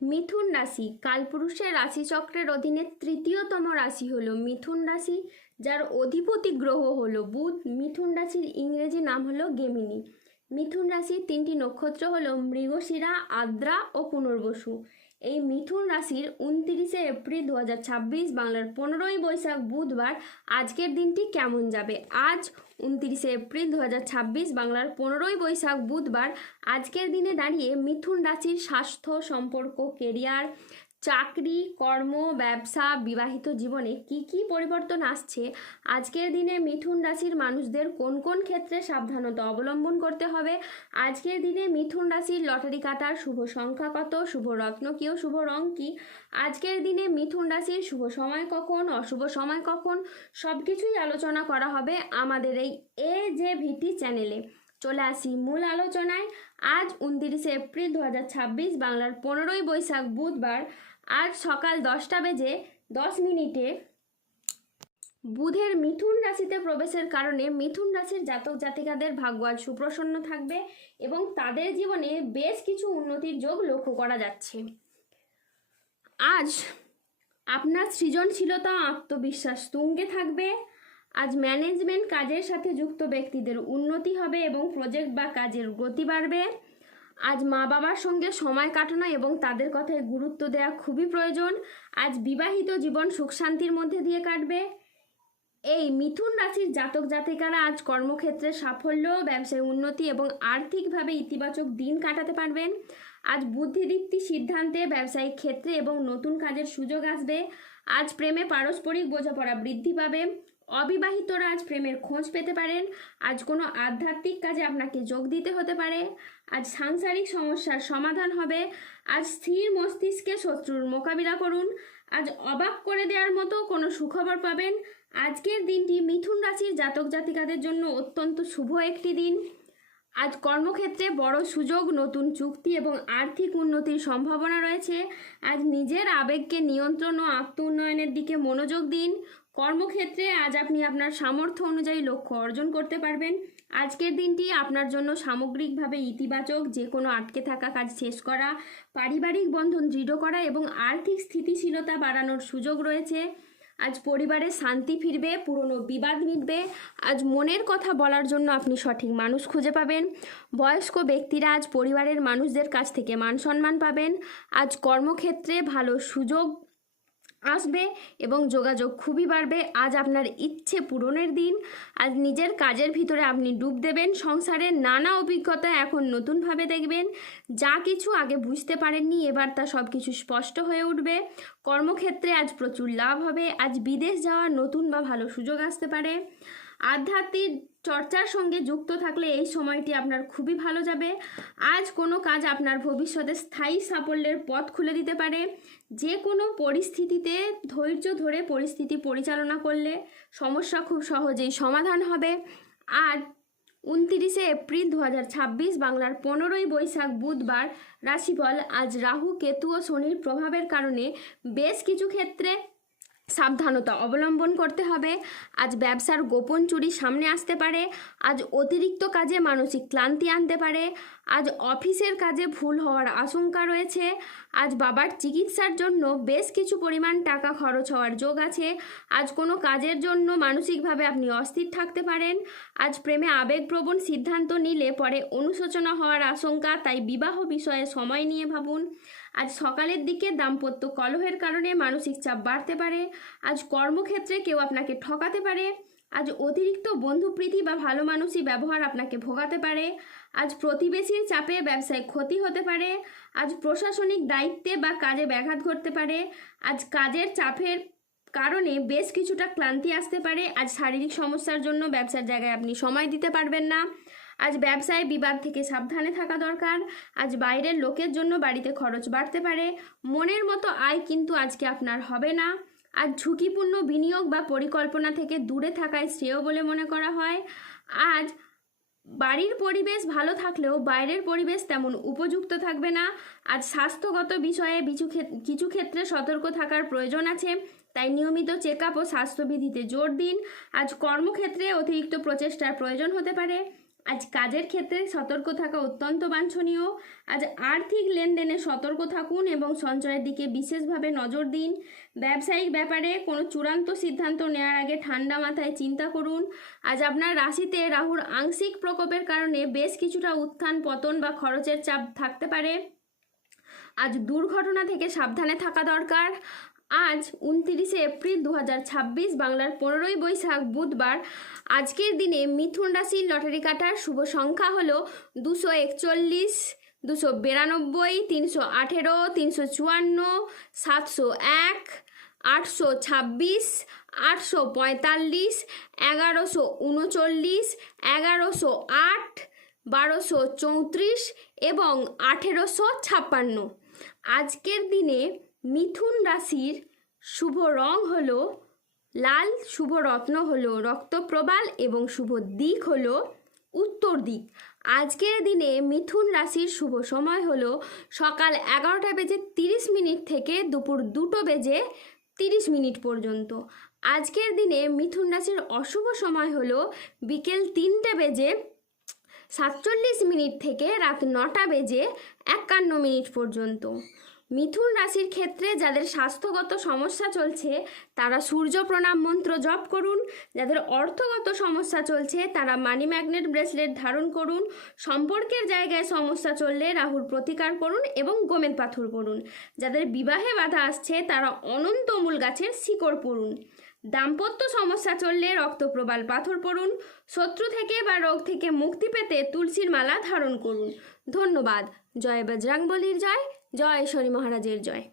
মিথুন রাশি কালপুরুষের রাশিচক্রের অধীনে তৃতীয়তম রাশি হলো মিথুন রাশি, যার অধিপতি গ্রহ হলো বুধ। মিথুন রাশির ইংরেজি নাম হলো গেমিনি। মিথুন রাশির তিনটি নক্ষত্র হলো মৃগশিরা, আদ্রা ও পুনর্বসু। এই মিথুন রাশির 29শে এপ্রিল 2026 বাংলার 15ই বৈশাখ বুধবার আজকের দিনটি কেমন যাবে। আজ 29শে এপ্রিল 2026 বাংলার 15ই বৈশাখ বুধবার আজকের দিনে দাঁড়িয়ে মিথুন রাশির স্বাস্থ্য, সম্পর্ক, কেরিয়ার, চাকরি, কর্ম, ব্যবসা, বিবাহিত জীবনে কি কি পরিবর্তন আসছে, আজকের দিনে মিথুন রাশির মানুষদের কোন কোন ক্ষেত্রে সাবধানতা অবলম্বন করতে হবে, আজকের দিনে মিথুন রাশির লটারি কাটার শুভ সংখ্যা কত, শুভ রত্ন কি ও শুভ রং কি, আজকের দিনে মিথুন রাশির শুভ সময় কখন, অশুভ সময় কখন, সব কিছুই আলোচনা করা হবে আমাদের এই AJVT চ্যানেলে। চলে আসি মূল আলোচনায়। আজ 29শে এপ্রিল 2026 বাংলার 15ই বৈশাখ বুধবার আজ সকাল 10টা বেজে 10 মিনিটে বুধের মিথুন রাশিতে প্রবেশের কারণে মিথুন রাশির জাতক জাতিকাদের ভাগ্য আজ সুপ্রসন্ন থাকবে এবং তাদের জীবনে বেশ কিছু উন্নতির যোগ লক্ষ্য করা যাচ্ছে। আজ আপনার সৃজনশীলতা, আত্মবিশ্বাস তুঙ্গে থাকবে। আজ ম্যানেজমেন্ট কাজের সাথে যুক্ত ব্যক্তিদের উন্নতি হবে এবং প্রজেক্ট বা কাজের গতি বাড়বে। আজ মা বাবার সঙ্গে সময় কাটানো এবং তাদের কথায় গুরুত্ব দেওয়া খুবই প্রয়োজন। আজ বিবাহিত জীবন সুখ শান্তির মধ্যে দিয়ে কাটবে। এই মিথুন রাশির জাতক জাতিকারা আজ কর্মক্ষেত্রে সাফল্য, ব্যবসায় উন্নতি এবং আর্থিকভাবে ইতিবাচক দিন কাটাতে পারবেন। আজ বুদ্ধিদীপ্তি সিদ্ধান্তে ব্যবসায়িক ক্ষেত্রে এবং নতুন কাজের সুযোগ আসবে। আজ প্রেমে পারস্পরিক বোঝাপড়া বৃদ্ধি পাবে। অবিবাহিতরা আজ প্রেমের খোঁজ পেতে পারেন। আজ কোনো আধ্যাত্মিক কাজে আপনাকে যোগ দিতে হতে পারে। আজ সাংসারিক সমস্যার সমাধান হবে। আজ স্থির মস্তিষ্কে শত্রুর মোকাবিলা করুন। আজ অবাক করে দেওয়ার মতো কোনো সুখবর পাবেন। আজকের দিনটি মিথুন রাশির জাতক জাতিকাদের জন্য অত্যন্ত শুভ একটি দিন। আজ কর্মক্ষেত্রে বড় সুযোগ, নতুন চুক্তি এবং আর্থিক উন্নতির সম্ভাবনা রয়েছে। আজ নিজের আবেগকে নিয়ন্ত্রণ ও আত্ম উন্নয়নের দিকে মনোযোগ দিন। কর্মক্ষেত্রে আজ আপনি আপনার সামর্থ্য অনুযায়ী লক্ষ্য অর্জন করতে পারবেন। আজকের দিনটি আপনার জন্য সামগ্রিকভাবে ইতিবাচক। যে কোনো আটকে থাকা কাজ শেষ করা, পারিবারিক বন্ধন দৃঢ় করা এবং আর্থিক স্থিতিশীলতা বাড়ানোর সুযোগ রয়েছে। আজ পরিবারে শান্তি ফিরবে, পুরনো বিবাদ মিটবে। আজ মনের কথা বলার জন্য আপনি সঠিক মানুষ খুঁজে পাবেন। বয়স্ক ব্যক্তিরা আজ পরিবারের মানুষদের কাছ থেকে মান সম্মান পাবেন। আজ কর্মক্ষেত্রে ভালো সুযোগ আসবে এবং যোগাযোগ খুবই বাড়বে। আজ আপনার ইচ্ছে পূরণের দিন। আজ নিজের কাজের ভিতরে আপনি ডুব দেবেন। সংসারের নানা অভিজ্ঞতা এখন নতুনভাবে দেখবেন। যা কিছু আগে বুঝতে পারেননি এবার তা সব কিছু স্পষ্ট হয়ে উঠবে। কর্মক্ষেত্রে আজ প্রচুর লাভ হবে। আজ বিদেশ যাওয়ার নতুন বা ভালো সুযোগ আসতে পারে। আধ্যাত্মিক চর্চার সঙ্গে যুক্ত থাকলে এই সময়টি আপনার খুবই ভালো যাবে। আজ কোনো কাজ আপনার ভবিষ্যতে স্থায়ী সাফল্যের পথ খুলে দিতে পারে। যে কোনো পরিস্থিতিতে ধৈর্য ধরে পরিস্থিতি পরিচালনা করলে সমস্যা খুব সহজেই সমাধান হবে। আজ 29শে এপ্রিল 2026 বাংলার 15ই বৈশাখ বুধবার রাশিফল। আজ রাহু, কেতু ও শনির প্রভাবের কারণে বেশ কিছু ক্ষেত্রে সাবধানতা অবলম্বন করতে হবে। আজ ব্যবসার গোপন চুরি সামনে আসতে পারে। আজ অতিরিক্ত কাজে মানসিক ক্লান্তি আনতে পারে। আজ অফিসের কাজে ভুল হওয়ার আশঙ্কা রয়েছে। আজ বাবার চিকিৎসার জন্য বেশ কিছু পরিমাণ টাকা খরচ হওয়ার যোগ আছে। আজ কোনো কাজের জন্য মানসিকভাবে আপনি অস্থির থাকতে পারেন। আজ প্রেমে আবেগপ্রবণ সিদ্ধান্ত নিলে পরে অনুশোচনা হওয়ার আশঙ্কা, তাই বিবাহ বিষয়ে সময় নিয়ে ভাবুন। আজ সকালের দিকে দাম্পত্য কলহের কারণে মানসিক চাপ বাড়তে পারে। আজ কর্মক্ষেত্রে কেউ আপনাকে ঠকাতে পারে। আজ অতিরিক্ত বন্ধুপ্রীতি বা ভালো মানুষই ব্যবহার আপনাকে ভোগাতে পারে। আজ প্রতিবেশীর চাপে ব্যবসায় ক্ষতি হতে পারে। আজ প্রশাসনিক দায়িত্বে বা কাজে ব্যাঘাত ঘটতে পারে। আজ কাজের চাপের কারণে বেশ কিছুটা ক্লান্তি আসতে পারে। আজ শারীরিক সমস্যার জন্য ব্যবসার জায়গায় আপনি সময় দিতে পারবেন না। আজ ব্যবসায় বিবাদ থেকে সাবধানে থাকা দরকার। আজ বাইরের লোকের জন্য বাড়িতে খরচ বাড়তে পারে। মনের মতো আয় কিন্তু আজকে আপনার হবে না। আজ ঝুঁকিপূর্ণ বিনিয়োগ বা পরিকল্পনা থেকে দূরে থাকায় শ্রেয় বলে মনে করা হয়। আজ বাড়ির পরিবেশ ভালো থাকলেও বাইরের পরিবেশ তেমন উপযুক্ত থাকবে না। আজ স্বাস্থ্যগত বিষয়ে কিছু ক্ষেত্রে সতর্ক থাকার প্রয়োজন আছে, তাই নিয়মিত চেক আপ ও স্বাস্থ্যবিধিতে জোর দিন। আজ কর্মক্ষেত্রে অতিরিক্ত প্রচেষ্টার প্রয়োজন হতে পারে। আজ কাজের ক্ষেত্রে সতর্ক থাকা অত্যন্ত বাঞ্ছনীয়। আজ আর্থিক লেনদেনে সতর্ক থাকুন এবং সঞ্চয়ের দিকে বিশেষভাবে নজর দিন। ব্যবসায়িক ব্যাপারে কোনো চূড়ান্ত সিদ্ধান্ত নেওয়ার আগে ঠান্ডা মাথায় চিন্তা করুন। আজ আপনার রাশিতে রাহুর আংশিক প্রকোপের কারণে বেশ কিছুটা উত্থান পতন বা খরচের চাপ থাকতে পারে। আজ দুর্ঘটনা থেকে সাবধানে থাকা দরকার। আজ 29শে এপ্রিল 2026, বাংলার 15ই বৈশাখ, বুধবার। আজকের দিনে মিথুন রাশির লটারি কাটার শুভ সংখ্যা হলো 241, 292, 318, 354, 701, 826, 845, 1139, 1108, 1234 এবং 1856। আজকের দিনে মিথুন রাশির শুভ রং হলো লাল, শুভ রত্ন হলো রক্তপ্রবাল এবং শুভ দিক হলো উত্তর দিক। আজকের দিনে মিথুন রাশির শুভ সময় হলো সকাল 11:30 থেকে দুপুর 2:30 পর্যন্ত। আজকের দিনে মিথুন রাশির অশুভ সময় হলো বিকেল 3:47 থেকে রাত 9:51 পর্যন্ত। মিথুন রাশির ক্ষেত্রে যাদের স্বাস্থ্যগত সমস্যা চলছে তারা সূর্য প্রণাম মন্ত্র জপ করুন। যাদের অর্থগত সমস্যা চলছে তারা মানি ম্যাগনেট ব্রেসলেট ধারণ করুন। সম্পর্কের জায়গায় সমস্যা চললে রাহুর প্রতিকার করুন এবং গোমেদ পাথর পড়ুন। যাদের বিবাহে বাধা আসছে তারা অনন্ত মূল গাছের শিকড় পড়ুন। দাম্পত্য সমস্যা চললে রক্তপ্রবাল পাথর পড়ুন। শত্রু থেকে বা রোগ থেকে মুক্তি পেতে তুলসীর মালা ধারণ করুন। ধন্যবাদ। জয় বজরংবলীর জয়, জয় শনি মহারাজের জয়।